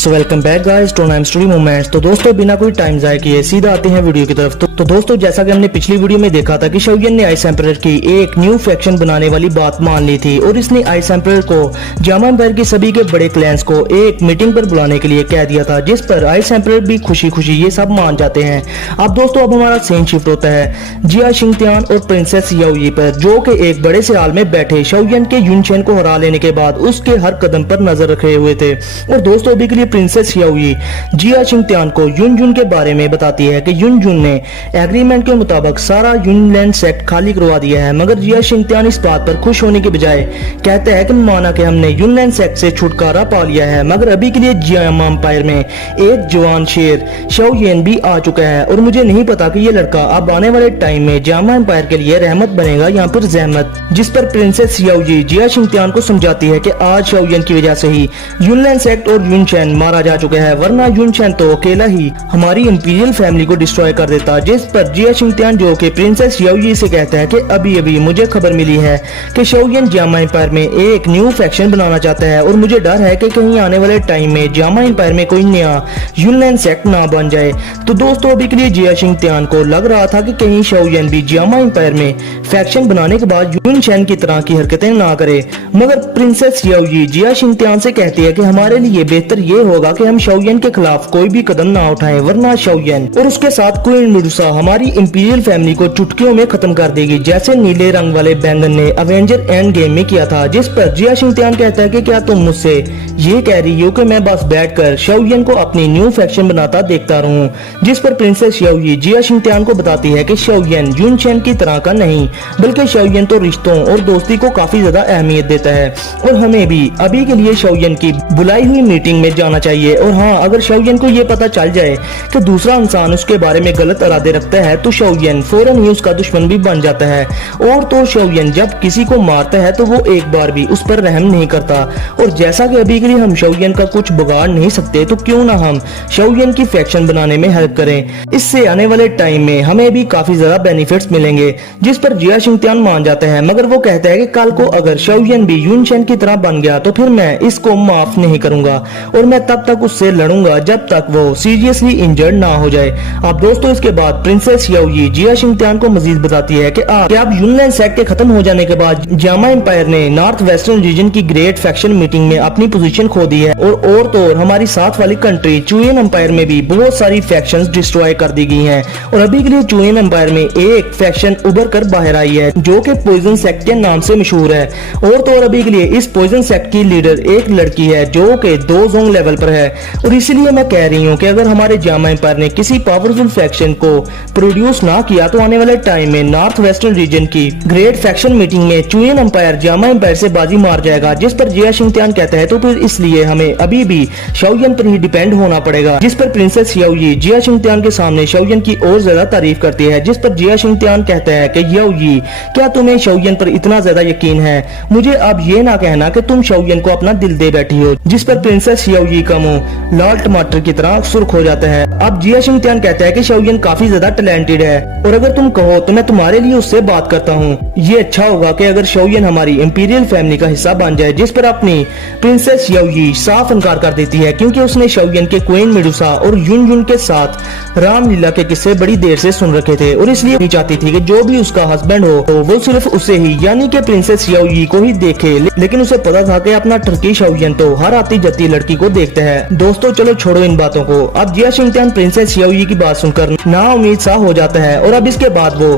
So welcome back guys to Naim story moments. तो दोस्तों बिना कोई टाइम जाए किए सीधा आते हैं वीडियो की तरफ। तो दोस्तों जैसा कि हमने पिछली वीडियो में देखा था कि शौयन ने आइस एम्परर की एक न्यू फैक्शन बनाने वाली बात मान ली थी और इसने आइस एम्परर को जामा एम्पायर के सभी के बड़े क्लैंस को एक मीटिंग पर बुलाने के लिए कह दिया था, जिस पर आइस एम्परर भी खुशी खुशी ये सब मान जाते हैं। अब दोस्तों अब हमारा सीन शिफ्ट होता है जिया शिंगत्यान और प्रिंसेस याओयी पर, जो कि एक बड़े से हाल में बैठे शौयन के युनचेन को हरा लेने के बाद उसके हर कदम पर नजर रखे हुए थे। और दोस्तों अभी के लिए प्रिंसेस याओयी जिया शिंगत्यान को युनजुन के बारे में बताती है कि युनजुन ने एग्रीमेंट के मुताबिक सारा युनलैंड सेक्ट खाली करवा दिया है, मगर जिया शिंगत्यान इस बात पर खुश होने के बजाय कहते हैं कि माना कि हमने युनलैंड सेक्ट से छुटकारा पा लिया है, मगर अभी के लिए जियामा एम्पायर में एक जवान शेर शौयन भी आ चुका है और मुझे नहीं पता कि ये लड़का अब आने वाले टाइम में जामा एम्पायर के लिए रहमत बनेगा या फिर जहमत। जिस पर प्रिंसेस याओयी जिया शिंगत्यान को समझाती है कि आज शौयन की वजह से ही युनलैंड सेक्ट और युनचेन मारा जा चुका है, वरना युनचेन तो अकेला ही हमारी इंपीरियल फैमिली को डिस्ट्रॉय कर देता। जिस पर जिया शिंगत्यान जो कि प्रिंसेस याओयी से कहता है कि अभी अभी मुझे खबर मिली है कि शौयन जामा एम्पायर में एक न्यू फैक्शन बनाना चाहता है और मुझे डर है कि कहीं आने वाले टाइम में जामा एम्पायर में कोई नया युनलैंड सेक्ट ना बन जाए। तो दोस्तों अभी के लिए जिया शिंगत्यान को लग रहा था कि कहीं शौयन भी जामा एम्पायर में फैक्शन बनाने के बाद युनचेन की तरह की हरकतें ना करे, मगर प्रिंसेस याओयी जिया शिंगत्यान से कहती है कि हमारे लिए बेहतर ये होगा कि हम शौयन के खिलाफ कोई भी कदम ना उठाएं, वरना शौयन और उसके साथ क्वीन मेडुसा हमारी इंपीरियल फैमिली को चुटकियों में खत्म कर देगी, जैसे नीले रंग वाले बैंगन ने अवेंजर एंड गेम में किया था। जिस पर जिया शिंगत्यान कहता है कि क्या तुम मुझसे ये कह रही हो कि मैं बस बैठकर शौयन को अपनी न्यू फैक्शन बनाता देखता रहूं। जिस पर प्रिंसेस याओयी जिया शिंगत्यान को बताती है कि शौयन युनचेन की तरह का नहीं, बल्कि शौयन तो रिश्तों और दोस्ती को काफी ज्यादा अहमियत देता है और हमें भी अभी के लिए शौयन की बुलाई हुई मीटिंग में जाना चाहिए। और हाँ, अगर शौयन को ये पता चल जाए कि दूसरा इंसान उसके बारे में गलत इरादे रखता है तो शौयन फौरन ही उसका दुश्मन भी बन जाता है। और तो शौयन जब किसी को मारता है तो वो एक बार भी उस पर रहम नहीं करता। और जैसा कि अभी के लिए हम शौयन का कुछ बिगाड़ नहीं सकते, तो क्यों ना हम शौयन की फैक्शन बनाने में हेल्प करें। इससे आने वाले टाइम में हमें भी काफी ज्यादा बेनिफिट्स मिलेंगे। जिस पर जिया शिंगत्यान मान जाते हैं, मगर वो कहता है कि कल को अगर शौयन भी युनचेन की तरह बन गया तो फिर मैं इसको माफ नहीं करूंगा और मैं तब तक उससे लड़ूंगा जब तक वो सीरियसली इंजर्ड ना हो जाए। अब दोस्तों इसके बाद प्रिंसेस याओयी जिया शिंगत्यान को मजीद बताती है कि अब युनलैंड सेक्ट के खत्म हो जाने के बाद जामा एम्पायर ने नॉर्थ वेस्टर्न रीजन की ग्रेट फैक्शन मीटिंग में अपनी पोजीशन खो दी है और तो और हमारी साथ वाली कंट्री चुयेन एम्पायर में भी बहुत सारी फैक्शंस डिस्ट्रॉय कर दी गई हैं। और अभी के लिए चुयेन एम्पायर में एक फैक्शन उभर कर बाहर आई है जो कि पॉइजन सेक्ट के नाम से मशहूर है। और तो और अभी के लिए इस पॉइजन सेक्ट की लीडर एक लड़की है जो कि 2 जोंग लेवल पर है। और इसीलिए मैं कह रही हूँ कि अगर हमारे जामा एम्पायर ने किसी पावरफुल फैक्शन को प्रोड्यूस ना किया तो आने वाले टाइम में नॉर्थ वेस्टर्न रीजन की ग्रेट फैक्शन मीटिंग में चुयेन एम्पायर जामा एम्पायर से बाजी मार जाएगा। जिस पर जिया शिंगत्यान कहता है तो फिर इसलिए हमें अभी भी शौयन पर ही डिपेंड होना पड़ेगा। जिस पर प्रिंसेस याओयी जिया शिंगत्यान के सामने शौयन की और ज्यादा तारीफ करती है। जिस पर जिया शिंगत्यान कहता है कि याओयी क्या तुम्हें शौयन पर इतना ज्यादा यकीन है? मुझे अब ये ना कहना कि तुम शौयन को अपना दिल दे बैठी हो। जिस पर प्रिंसेस याओयी का मुंह लाल टमाटर की तरह सुर्ख हो जाता है। अब जिया शिंगत्यान कहता है कि शौयन काफी ज्यादा टैलेंटेड है और अगर तुम कहो तो मैं तुम्हारे लिए उससे बात करता हूँ। ये अच्छा होगा कि अगर शौयन हमारी इंपीरियल फैमिली का हिस्सा बन जाए। जिस पर अपनी प्रिंसेस याओयी साफ इनकार कर देती है क्योंकि उसने शौयन के क्वीन मेडुसा और युनजुन के साथ रामलीला के किस्से बड़ी देर से सुन रखे थे और इसलिए नहीं चाहती थी कि जो भी उसका हस्बैंड हो तो वो सिर्फ उसे ही यानी कि प्रिंसेस याओयी को ही देखे। लेकिन उसे पता था कि अपना टर्की शौयन तो हर आती जाती लड़की को देखता है। दोस्तों चलो छोड़ो इन बातों को। अब जिया शिंगत्यान प्रिंसेस याओयी की बात सुनकर ना उम्मीद सा हो जाता है और अब इसके बाद वो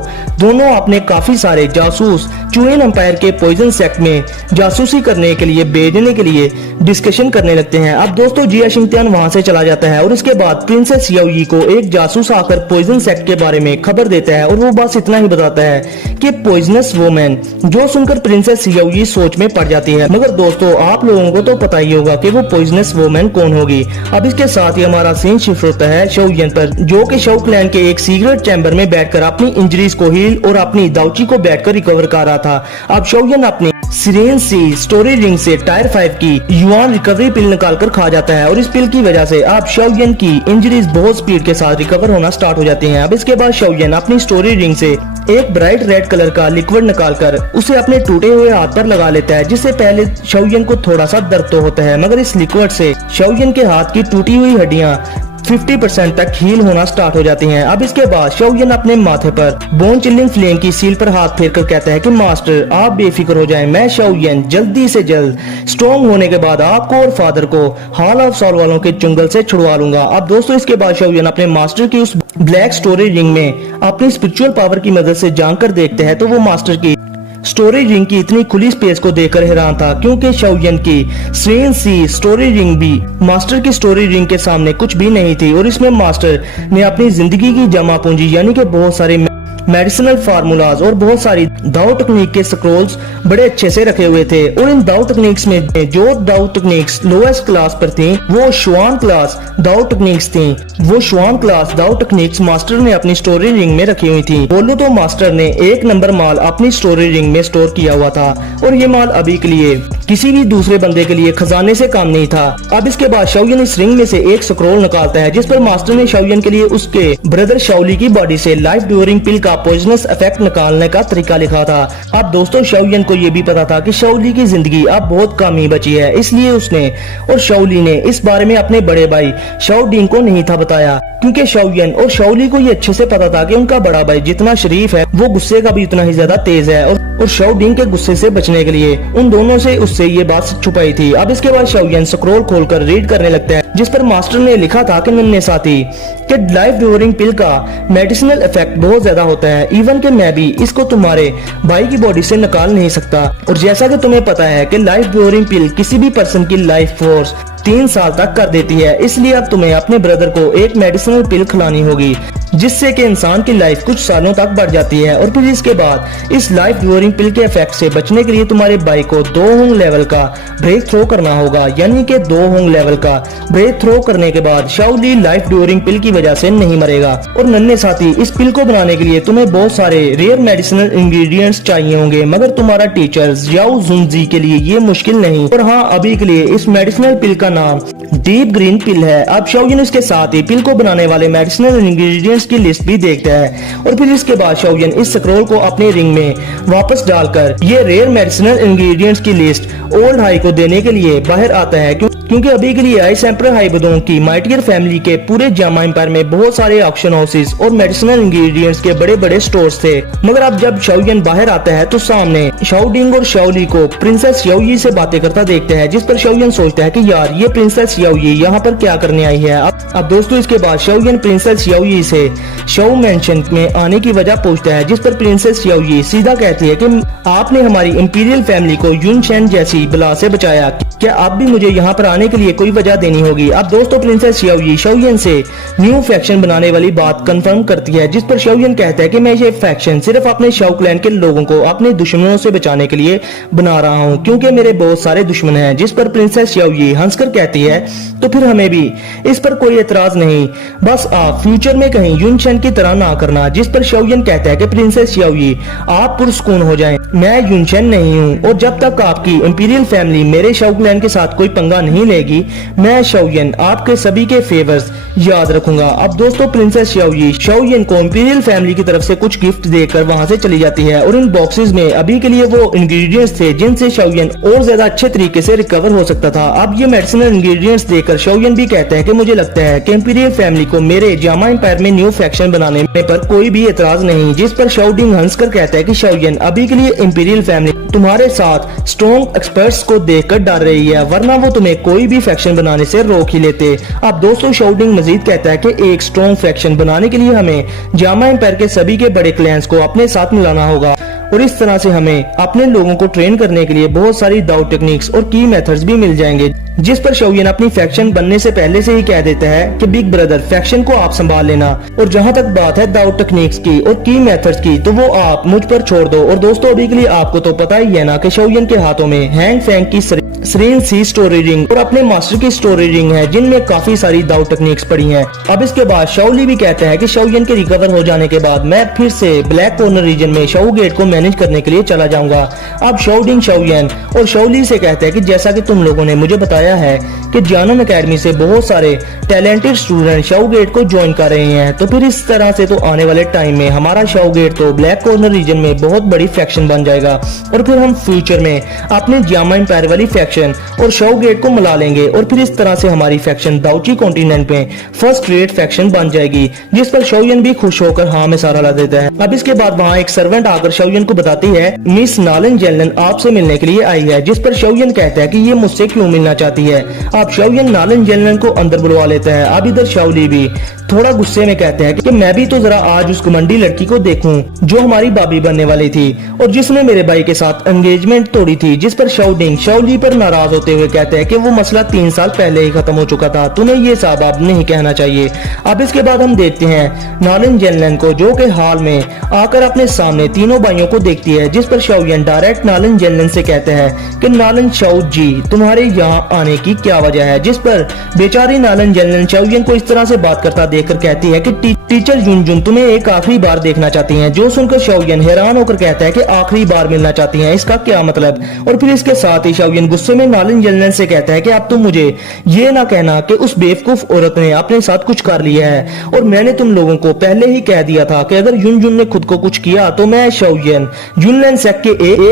दोनों अपने काफी सारे जासूस चुयेन एम्पायर के पॉइजन सेक्ट में जासूसी करने के लिए भेजने के लिए डिस्कशन करने लगते हैं। अब दोस्तों जिया शिंगत्यान वहां से चला जाता है और इसके बाद प्रिंसेस याओयी को एक जासूस आकर पॉइजन सेक्ट के बारे में खबर देता है और वो बस इतना ही बताता है कि पॉइजनस वुमेन, जो सुनकर प्रिंसेस याओयी सोच में पड़ जाती है। मगर दोस्तों आप लोगों को तो पता ही होगा कि वो पॉइजनस वुमेन कौन होगी। अब इसके साथ ही हमारा सीन शिफ्ट होता है शौयन पर, जो कि शौ क्लैन के एक सीक्रेट चैम्बर में बैठकर अपनी इंजरीज को हील और अपनी दाउची को बैठकर रिकवर कर रहा था। अब शौयन अपनी सिरेन सी स्टोरी रिंग से टायर 5 की युआन रिकवरी पिल निकालकर खा जाता है और इस पिल की वजह से अब शौयन की इंजरीज बहुत स्पीड के साथ रिकवर होना स्टार्ट हो जाती हैं। अब इसके बाद शौयन अपनी स्टोरी रिंग से एक ब्राइट रेड कलर का लिक्विड निकालकर उसे अपने टूटे हुए हाथ पर लगा लेता है, जिससे पहले शाओयन को थोड़ा सा दर्द तो होता है, मगर इस लिक्विड से शाओयन के हाथ की टूटी हुई हड्डियां 50% तक हील होना स्टार्ट हो जाती हैं। अब इसके बाद शाओयन अपने माथे पर बोन चिल्लिंग फ्लेम की सील पर हाथ फेर कर कहता है कि मास्टर आप बेफिक्र हो जाएं, मैं शाओयन जल्दी से जल्द स्ट्रॉन्ग होने के बाद आपको और फादर को हॉल ऑफ सॉल वालों के चुंगल से छुड़वा लूंगा। अब दोस्तों इसके बाद शाओयन अपने मास्टर की उस ब्लैक स्टोरेज रिंग में अपनी स्पिरिचुअल पावर की मदद से झांक कर देखते हैं तो वो मास्टर की स्टोरेज रिंग की इतनी खुली स्पेस को देखकर हैरान था, क्योंकि शाओयन की स्ट्रेन सी स्टोरेज रिंग भी मास्टर की स्टोरेज रिंग के सामने कुछ भी नहीं थी और इसमें मास्टर ने अपनी जिंदगी की जमा पूंजी यानी कि बहुत सारे मेडिसिनल फार्मूलाज और बहुत सारी दाव टेक्निक के स्क्रोल्स बड़े अच्छे से रखे हुए थे। और इन दाव टेक्निक्स में जो दाव टेक्निक्स लोएस्ट क्लास पर थी वो श्वान क्लास दाव टेक्निक्स थी। वो श्वान क्लास दाव टेक्निक्स मास्टर ने अपनी स्टोरेज रिंग में रखी हुई थी। बोलो तो मास्टर ने 1 नंबर माल अपनी स्टोरेज रिंग में स्टोर किया हुआ था और ये माल अभी के लिए किसी भी दूसरे बंदे के लिए खजाने से काम नहीं था। अब इसके बाद शाओयन इस रिंग में से एक स्क्रोल निकालता है, जिस पर मास्टर ने शाओयन के लिए उसके ब्रदर शाओली की बॉडी से लाइफ ड्यूरिंग पिल का पॉइजनस इफेक्ट निकालने का तरीका लिखा था। अब दोस्तों शाओयन को ये भी पता था कि शाओली की जिंदगी अब बहुत कम ही बची है, इसलिए उसने और शाओली ने इस बारे में अपने बड़े भाई शाओ डिंग को नहीं था बताया, क्योंकि शाओयन और शाओली को ये अच्छे से पता था कि उनका बड़ा भाई जितना शरीफ है वो गुस्से का भी उतना ही ज्यादा तेज है और शाओ डिंग के गुस्से से बचने के लिए उन दोनों से उससे ये बात छुपाई थी। अब इसके बाद शाओयन स्क्रोल खोलकर रीड करने लगता है, जिस पर मास्टर ने लिखा था कि नन्हे साथी कि लाइफ ड्यूरिंग पिल का मेडिसिनल इफेक्ट बहुत ज्यादा होता है, इवन कि मैं भी इसको तुम्हारे भाई की बॉडी से निकाल नहीं सकता। और जैसा कि तुम्हें पता है कि लाइफ ड्यूरिंग पिल किसी भी पर्सन की लाइफ फोर्स 3 साल तक कर देती है, इसलिए अब तुम्हें अपने ब्रदर को एक मेडिसिनल पिल खिलानी होगी जिससे कि इंसान की लाइफ कुछ सालों तक बढ़ जाती है। और फिर इसके बाद इस लाइफ ड्यूरिंग पिल के इफेक्ट से बचने के लिए तुम्हारे भाई को 2 होंग लेवल का ब्रेक थ्रो करना होगा, यानी कि 2 होंग लेवल का ब्रेक थ्रो करने के बाद शाओली लाइफ ड्यूरिंग पिल की वजह से नहीं मरेगा। और नन्हे साथी इस पिल को बनाने के लिए तुम्हें बहुत सारे रेयर मेडिसिनल इंग्रेडिएंट्स चाहिए होंगे, मगर तुम्हारा टीचर जियाओ जुनजी के लिए ये मुश्किल नहीं। और हाँ, अभी के लिए इस मेडिसिनल पिल का नाम डीप ग्रीन पिल है। अब शाओयन इसके साथ ही पिल को बनाने वाले मेडिसिनल इंग्रेडिएंट्स की लिस्ट भी देखता है और फिर इसके बाद शाओयन इस स्क्रोल को अपने रिंग में वापस डालकर ये रेयर मेडिसिनल इंग्रेडिएंट्स की लिस्ट ओल्ड हाई को देने के लिए बाहर आता है, क्योंकि अभी के लिए आइस एम्परर हाई बदोंग की माइटियर फैमिली के पूरे जामा एम्पायर में बहुत सारे ऑक्शन हाउसेस और मेडिसिनल इंग्रेडिएंट्स के बड़े बड़े स्टोर्स थे। मगर अब जब शाओयन बाहर आता है तो सामने शाओ डिंग और शाओली को प्रिंसेस याओयी से बातें करता देखते हैं, जिस पर शाओयन सोचता है कि यार ये प्रिंसेस याओयी यहाँ पर क्या करने आई है। अब दोस्तों इसके बाद शाओयन प्रिंसेस याओयी से शाओ मेंशन में आने की वजह पूछता है, जिस पर प्रिंसेस याओयी सीधा कहती है कि आपने हमारी इंपीरियल फैमिली को युन शेन जैसी बला से बचाया, क्या आप भी मुझे यहाँ पर आने के लिए कोई वजह देनी होगी। अब दोस्तों प्रिंसेस याओयी शाओयन से न्यू फैक्शन बनाने वाली बात कंफर्म करती है, जिस पर शाओयन कहता है कि मैं ये फैक्शन सिर्फ अपने शाओ क्लैन के लोगों को अपने दुश्मनों से बचाने के लिए बना रहा हूँ, क्योंकि मेरे बहुत सारे दुश्मन हैं। जिस पर प्रिंसेस याओयी हंसकर कहती है तो फिर हमें भी इस पर कोई एतराज नहीं, बस आप फ्यूचर में कहीं युन शेन की तरह ना करना। जिस पर शाओयन कहता है कि प्रिंसेस याओयी आप पुरस्कून हो जाएं, मैं युन शेन नहीं हूँ और जब तक आपकी इंपीरियल फैमिली मेरे शाओ क्लैन के साथ कोई पंगा नहीं लेगी मैं शाओयन आपके सभी के फेवर्स याद रखूंगा। अब दोस्तों प्रिंसेस याओयी शाओयन को इंपीरियल फैमिली की तरफ से कुछ गिफ्ट देकर वहां से चली जाती है और इन बॉक्सेस में अभी के लिए वो इंग्रेडिएंट्स थे जिनसे शाओयन और ज्यादा अच्छे तरीके से रिकवर हो सकता था। अब ये मेडिसिनल इंग्रेडिएंट्स देखकर शाओयन भी कहता है कि मुझे लगता है कि इंपीरियल फैमिली को मेरे जामा एम्पायर में न्यू फैक्शन बनाने पर कोई भी एतराज नहीं। जिस पर शाओ डिंग हंसकर कहता है कि शाओयन अभी के लिए इंपीरियल फैमिली तुम्हारे साथ स्ट्रॉन्ग एक्सपर्ट्स को देखकर डर रही है, वरना वो तुम्हें कोई भी फैक्शन बनाने से रोक ही लेते। अब दोस्तों शाओ डिंग मजीद कहता है कि एक स्ट्रॉन्ग फैक्शन बनाने के लिए हमें जामा एम्पायर के सभी के बड़े क्लैंस को अपने साथ मिलाना होगा और इस तरह से हमें अपने लोगों को ट्रेन करने के लिए बहुत सारी दाव टेक्निक्स और की मेथड्स भी मिल जाएंगे। जिस पर शाओयन अपनी फैक्शन बनने से पहले से ही कह देता है कि बिग ब्रदर फैक्शन को आप संभाल लेना और जहां तक बात है दाव टेक्निक्स की और की मेथड्स की तो वो आप मुझ पर छोड़ दो। और दोस्तों अभी के लिए आपको तो पता ही है ना कि शाओयन के हाथों में हैंग फैंग की स्रेन सी स्टोरी रिंग और अपने मास्टर की स्टोरी रिंग है जिनमें काफी सारी दाव टेक्निक्स पड़ी हैं। अब इसके बाद शाओली भी कहता है कि शाओयन के रिकवर हो जाने के बाद मैं फिर से ब्लैक कॉर्नर रीजन में शाओ गेट को मैनेज करने के लिए चला जाऊंगा। अब शाओडिंग शाओयन और शाओली से कहते हैं कि जैसा कि तुम लोगों ने मुझे बताया है कि जियानम एकेडमी से बहुत सारे टैलेंटेड स्टूडेंट शाओ गेट को ज्वाइन कर रहे हैं, तो फिर इस तरह से तो आने वाले टाइम में हमारा शाओ गेट तो ब्लैक कॉर्नर रीजन में बहुत बड़ी फैक्शन बन जाएगा और फिर हम फ्यूचर में अपने जियामा एम्पायर वाली फैक्शन और शाओ गेट को मिला लेंगे और फिर इस तरह से हमारी फैक्शन दाउची कॉन्टिनेंट में फर्स्ट रेट फैक्शन बन जाएगी, जिस पर शाओयन भी खुश होकर हाँ में सारा ला देता है। अब इसके बाद वहाँ एक सर्वेंट आकर शाओयन को बताती है मिस नालन जेलन आपसे मिलने के लिए आई है, जिस पर शाओयन कहता है कि ये मुझसे क्यों मिलना चाहती है। अब शाओयन नालन जेलन को अंदर बुलवा लेता है। अब इधर शाओली भी थोड़ा गुस्से में कहते हैं कि मैं भी तो जरा आज उस घमंडी लड़की को देखूं जो हमारी भाभी बनने वाली थी और जिसने मेरे भाई के साथ एंगेजमेंट तोड़ी थी, जिस पर शाओडिंग शाओली पर नाराज होते हुए कहते हैं कि वो मसला 3 साल पहले ही खत्म हो चुका था, तुम्हें ये सब अब नहीं कहना चाहिए। अब इसके बाद हम देखते हैं नालन जेलन को जो कि हाल में आकर अपने सामने तीनों भाइयों को देखती है, जिस पर शाओयन डायरेक्ट नालन जेलन से कहते हैं कि नालन शाओ जी तुम्हारे यहाँ आने की क्या वजह है, जिस पर बेचारी नालन जेलन शाओयन को इस तरह से बात करता देखकर कहती है कि टीचर जुन तुम्हें एक आखिरी बार देखना चाहती हैं, जो सुनकर शाओयन हैरान होकर कहता है कि आखिरी बार मिलना चाहती हैं, इसका क्या मतलब। और फिर इसके साथ ही शाओयन गुस्से में नालन जेलन से कहता है कि अब तुम मुझे ये ना कहना कि उस बेवकूफ औरत ने अपने साथ कुछ कर लिया है और मैंने तुम लोगों को पहले ही कह दिया था कि अगर युन ने खुद को कुछ किया तो मैं शाओयन युनलैन सेक के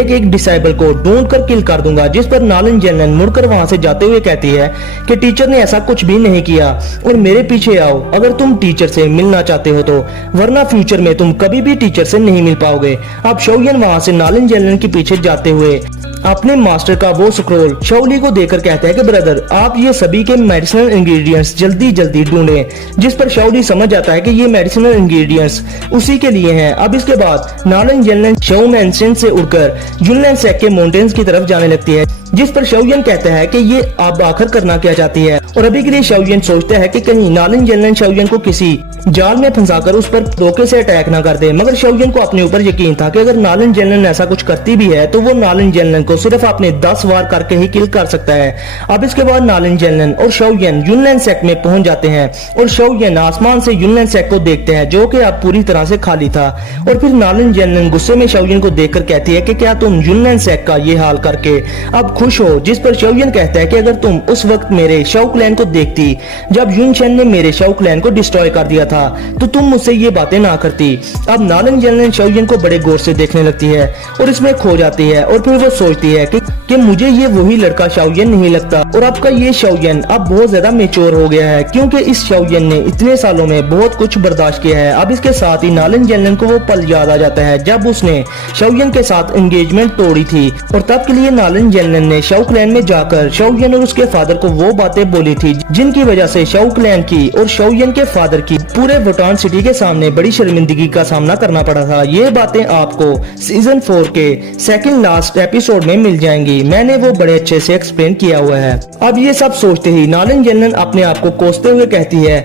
एक डिसाइबल को ढूंढ कर किल कर दूंगा, जिस पर नालन जेलन मुड़कर वहां से जाते हुए कहती है कि टीचर ने ऐसा कुछ भी नहीं किया और मेरे पीछे आओ अगर तुम टीचर से मिलना चाहते हो तो, वरना फ्यूचर में तुम कभी भी टीचर से नहीं मिल पाओगे। अब शाओयन वहां से नालन जेलन के पीछे जाते हुए अपने मास्टर का वो स्क्रोल शाओली को देकर कहता है कि ब्रदर आप ये सभी के मेडिसिनल इंग्रेडिएंट्स जल्दी जल्दी ढूंढें, जिस पर शाओली समझ जाता है कि ये मेडिसिनल इंग्रेडिएंट्स उसी के लिए हैं। अब इसके बाद नालन जेलन शाओ मैंशन से उड़कर युनलैन सेक के माउंटेन्स की तरफ जाने लगती है, जिस पर शाओयन कहता है कि ये आप आखिर करना क्या चाहती है। और अभी के लिए शाओयन सोचता है कि कहीं नालन जेलन शाओयन को किसी जाल में फंसाकर उस पर धोखे से अटैक ना कर दे, मगर शाओयन को अपने ऊपर यकीन था कि अगर नालन जेलन ऐसा कुछ करती भी है तो वो नालन जेलन को सिर्फ अपने 10 वार करके ही किल कर सकता है। अब इसके बाद नालन जेलन और शाओयन युनलैन सेक में पहुंच जाते हैं और शाओयन आसमान से युनलैन सेक को देखते हैं जो कि अब पूरी तरह से खाली था। और फिर नालन जेलन गुस्से में शाओयन को देखकर कहती है कि क्या तुम युनलैन सेक का ये हाल करके अब खुश हो, जिस पर शाओयन कहता है कि अगर तुम उस वक्त मेरे शाओ क्लैन को देखती जब युन शेन ने मेरे शाओ क्लैन को डिस्ट्रॉय कर दिया था तो तुम मुझसे ये बातें ना करती। अब नालन जेलन शाओयन को बड़े गौर से देखने लगती है और इसमें खो जाती है और फिर वो सोचती है कि मुझे ये वही लड़का शाओयन नहीं लगता और अब का ये शाओयन अब बहुत ज्यादा मेच्योर हो गया है, क्योंकि इस शाओयन ने इतने सालों में बहुत कुछ बर्दाश्त किया है। अब इसके साथ ही नालन जेलन को वो पल याद आ जाता है जब उसने शाओयन के साथ एंगेजमेंट तोड़ी थी और तब के लिए नालन जेलन ने शाओ क्लैन में जाकर शाओयन और उसके फादर को वो बातें बोली थी जिनकी वजह से शाओ क्लैन की और शाओयन के फादर की पूरे वुटान सिटी के सामने बड़ी शर्मिंदगी का सामना करना पड़ा था। ये बातें आपको सीजन 4 के सेकंड लास्ट एपिसोड में मिल जाएंगी, मैंने वो बड़े अच्छे से एक्सप्लेन किया हुआ है। अब ये सब सोचते ही नालन जेलन अपने आप को कोसते हुए कहती है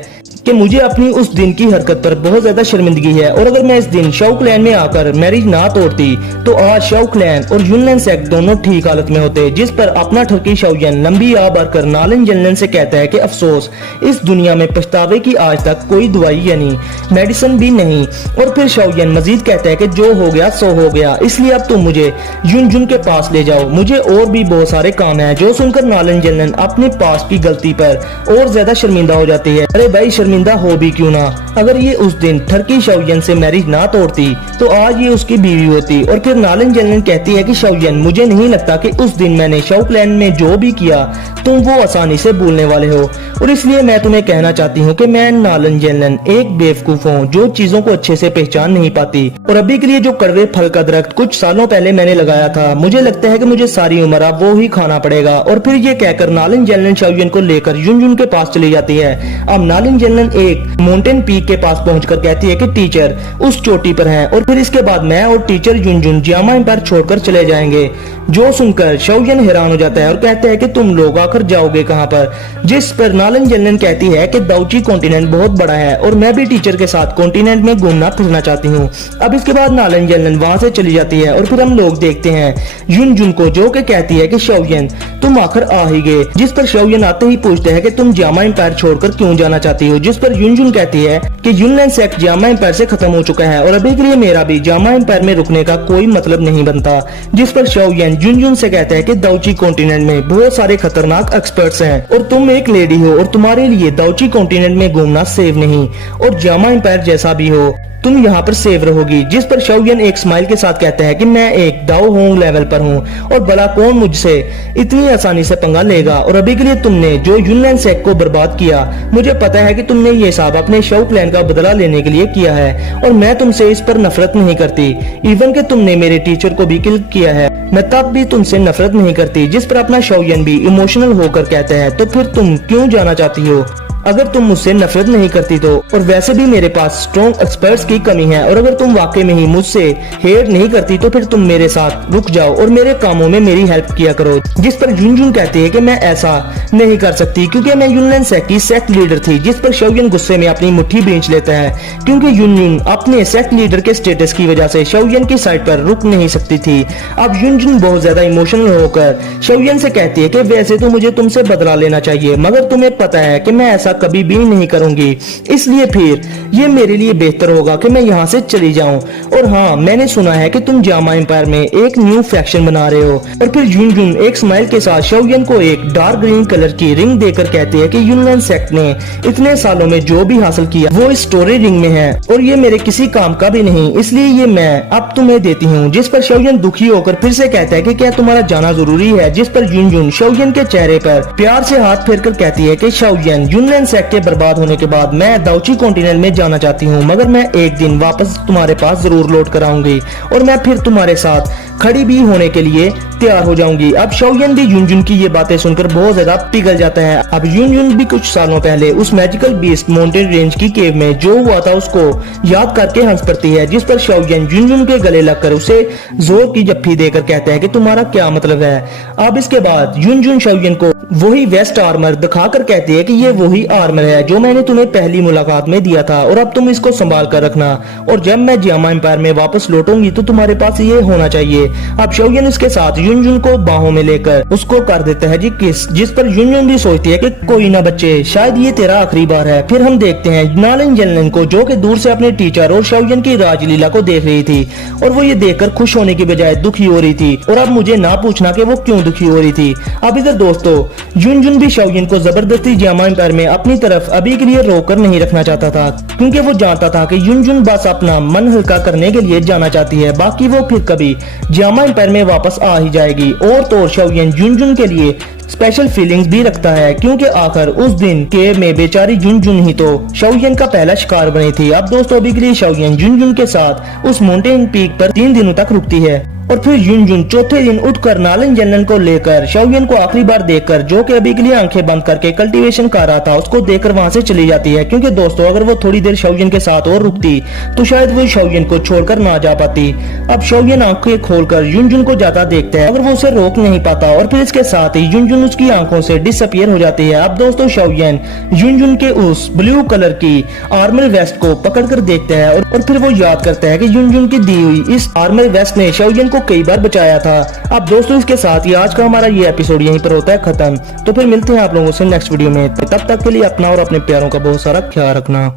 कि मुझे अपनी उस दिन की हरकत पर बहुत ज्यादा शर्मिंदगी है और अगर मैं इस दिन शाओ क्लैन में आकर मैरिज ना तोड़ती तो आज शाओ क्लैन और युनलैन सेक दोनों ठीक हालत में होते। जिस पर अपना ठरकी शाओयन लंबी आ भरकर नालन जेलन से कहता है कि अफसोस इस दुनिया में पछतावे की आज तक कोई दवाई यानी मेडिसिन भी नहीं। और फिर शाओयन मजीद कहता है कि जो हो गया सो हो गया, इसलिए अब तुम मुझे युन के पास ले जाओ, मुझे और भी बहुत सारे काम है। जो सुनकर नालन जेलन अपने पास की गलती पर और ज्यादा शर्मिंदा हो जाती है। अरे भाई शर्मिंदा हो भी क्यों ना, अगर ये उस दिन ठरकी शाओयन से मैरिज ना तोड़ती तो आज ये उसकी बीवी होती। और फिर नालन जेलन कहती है कि शाओयन मुझे नहीं लगता कि उस दिन मैंने शाओ क्लैन में जो भी किया तुम वो आसानी से भूलने वाले हो और इसलिए मैं तुम्हें कहना चाहती हूँ कि मैं नालन जेलन एक बेवकूफ हूँ जो चीजों को अच्छे से पहचान नहीं पाती और अभी के लिए जो कड़वे फल का दरख्त कुछ सालों पहले मैंने लगाया था मुझे लगता है कि मुझे सारी उम्र अब वो ही खाना पड़ेगा। और फिर ये कहकर नालन जेलन शाओयन को लेकर युन के पास चली जाती है। अब नालन जेलन एक माउंटेन पीक के पास पहुंचकर कहती है कि टीचर उस चोटी पर हैं और फिर इसके बाद मैं और टीचर युन जियामा एम्पायर छोड़कर चले जाएंगे। जो सुनकर शाओयन हैरान हो जाता है और कहता है कि तुम लोग आकर जाओगे कहां पर, जिस पर नालन जेलन कहती है कि दाउची कॉन्टिनेंट बहुत बड़ा है और मैं भी टीचर के साथ कॉन्टिनेंट में घूमना फिरना चाहती हूँ। अब इसके बाद नालन जेलन वहां से चली जाती है और फिर हम लोग देखते हैं युन को जो कि कहती है कि शाओयन तुम आखिर आ ही गए, जिस पर शाओयन आते ही पूछते हैं कि तुम जियामा एम्पायर छोड़कर क्यों जाना चाहती हो, जिस जिस पर युनजुन कहती है कि युनलैंड सेक्ट जामा एम्पायर से खत्म हो चुका है और अभी के लिए मेरा भी जामा एम्पायर में रुकने का कोई मतलब नहीं बनता। जिस पर शाओयन युनजुन से कहता है कि दाउची कॉन्टिनेंट में बहुत सारे खतरनाक एक्सपर्ट्स हैं और तुम एक लेडी हो और तुम्हारे लिए दाउची कॉन्टिनेंट में घूमना सेफ नहीं, और जामा एम्पायर जैसा भी हो तुम यहाँ पर सेव रहोगी। जिस पर शाओयन एक स्माइल के साथ कहता है कि मैं एक दाओ होंग लेवल पर हूँ और भला कौन मुझसे इतनी आसानी से पंगा लेगा, और अभी के लिए तुमने जो युनलैंड सेक्ट को बर्बाद किया, मुझे पता है कि तुमने ये सब अपने शाओ क्लैन का बदला लेने के लिए किया है और मैं तुमसे इस पर नफरत नहीं करती। इवन कि तुमने मेरे टीचर को भी किल किया है, मैं तब भी तुमसे नफरत नहीं करती। जिस पर अपना शाओयन भी इमोशनल होकर कहता है तो फिर तुम क्यों जाना चाहती हो अगर तुम मुझसे नफरत नहीं करती तो, और वैसे भी मेरे पास स्ट्रॉन्ग एक्सपर्ट्स की कमी है, और अगर तुम वाकई में ही मुझसे हेट नहीं करती तो फिर तुम मेरे साथ रुक जाओ और मेरे कामों में मेरी हेल्प किया करो। जिस पर युनजुन कहती है कि मैं ऐसा नहीं कर सकती क्योंकि मैं युनलैंड सेक्ट की सेक्ट लीडर थी। जिस पर शाओयन गुस्से में अपनी मुट्ठी भींच लेता है क्योंकि युनजुन अपने सेक्ट लीडर के स्टेटस की वजह से शाओयन की साइड पर रुक नहीं सकती थी। अब युनजुन बहुत ज्यादा इमोशनल होकर शाओयन से कहती है कि वैसे तो मुझे तुमसे बदला लेना चाहिए, मगर तुम्हें पता है कि मैं ऐसा कभी भी नहीं करूंगी, इसलिए फिर ये मेरे लिए बेहतर होगा कि मैं यहाँ से चली जाऊं। और हाँ, मैंने सुना है कि तुम जामा एम्पायर में एक न्यू फैक्शन बना रहे हो। और फिर युनजुन एक स्माइल के साथ शाओयन को एक डार्क ग्रीन कलर की रिंग देकर कहती है कि युनलैंड सेक्ट ने इतने सालों में जो भी हासिल किया वो इस स्टोरी रिंग में है और ये मेरे किसी काम का भी नहीं, इसलिए ये मैं अब तुम्हें देती हूँ। जिस पर शाओयन दुखी होकर फिर से कहता है कि क्या तुम्हारा जाना जरूरी है। जिस पर युनजुन शाओयन के चेहरे पर प्यार से हाथ फेरकर कहती है कि शाओयन, युनलैंड सेक्ट के बर्बाद होने के बाद मैं दाउची कॉन्टिनेंट में जाना चाहती हूँ, मगर मैं एक दिन वापस तुम्हारे पास जरूर लौट कर आऊंगी और मैं फिर तुम्हारे साथ खड़ी भी होने के लिए तैयार हो जाऊंगी। अब शाओयन भी युनजुन की ये बातें सुनकर बहुत ज्यादा पिघल जाता है। अब युनजुन भी कुछ सालों पहले उस मैजिकल बीस्ट माउंटेन रेंज की केव में जो हुआ था उसको याद करके हंस पड़ती है। जिस पर शाओयन युनजुन के गले लगकर उसे जोर की जप्फी देकर कहता है कि तुम्हारा क्या मतलब है। अब इसके बाद युनजुन शाओयन को वही वेस्ट आर्मर दिखाकर कहती है कि ये वही आर्मर है जो मैंने तुम्हें पहली मुलाकात में दिया था और अब तुम इसको संभाल कर रखना, और जब मैं जामा एम्पायर में वापस लौटूंगी तो तुम्हारे पास ये होना चाहिए। अब शाओयन इसके साथ युनजुन को बाहों में लेकर उसको कर देता है जी किस। जिस पर युनजुन भी सोचती है कि कोई ना बच्चे, शायद ये तेरा आखिरी बार है। फिर हम देखते हैं नालिन जनलन को जो कि दूर से अपने टीचर और शाओयन की राजलीला को देख रही थी और वो ये देखकर खुश होने की बजाय दुखी हो रही थी, और अब मुझे ना पूछना कि वो क्यों दुखी हो रही थी। अब इधर दोस्तों युनजुन भी शाओयन को जबरदस्ती जामा एम्पायर में अपनी तरफ अभी के लिए रोककर नहीं रखना चाहता था क्योंकि वो जानता था कि युनजुन बस अपना मन हल्का करने के लिए जाना चाहती है, बाकी वो फिर कभी जामा एम्पायर में वापस आ ही जाएगी। और तो शाओयन युनजुन के लिए स्पेशल फीलिंग्स भी रखता है क्योंकि आखिर उस दिन केव में बेचारी युनजुन ही तो शाओयन का पहला शिकार बनी थी। अब दोस्तों अभी के लिए शाओयन युनजुन के साथ उस माउंटेन पीक पर 3 दिनों तक रुकती है और फिर युनजुन चौथे दिन उठकर नालिन जनलन को लेकर शाओयन को आखिरी बार देखकर, जो कि अभी के लिए आंखें बंद करके कल्टीवेशन कर रहा था, उसको देखकर वहां से चली जाती है क्योंकि दोस्तों अगर वो थोड़ी देर शाओयन के साथ और रुकती तो शायद वो शाओयन को छोड़कर ना जा पाती। अब शाओयन आंखें खोलकर युनजुन को जाता देखता है, अगर वो उसे रोक नहीं पाता और फिर इसके साथ ही युनजुन उसकी आंखों से डिसअपियर हो जाती है। अब दोस्तों शाओयन युनजुन के उस ब्लू कलर की आर्मर वेस्ट को पकड़कर देखता है और फिर वो याद करता है कि युनजुन की दी हुई इस आर्मर वेस्ट ने शाओयन को कई बार बचाया था। अब दोस्तों इसके साथ ही आज का हमारा ये एपिसोड यहीं पर होता है खत्म। तो फिर मिलते हैं आप लोगों से नेक्स्ट वीडियो में, तब तक के लिए अपना और अपने प्यारों का बहुत सारा ख्याल रखना।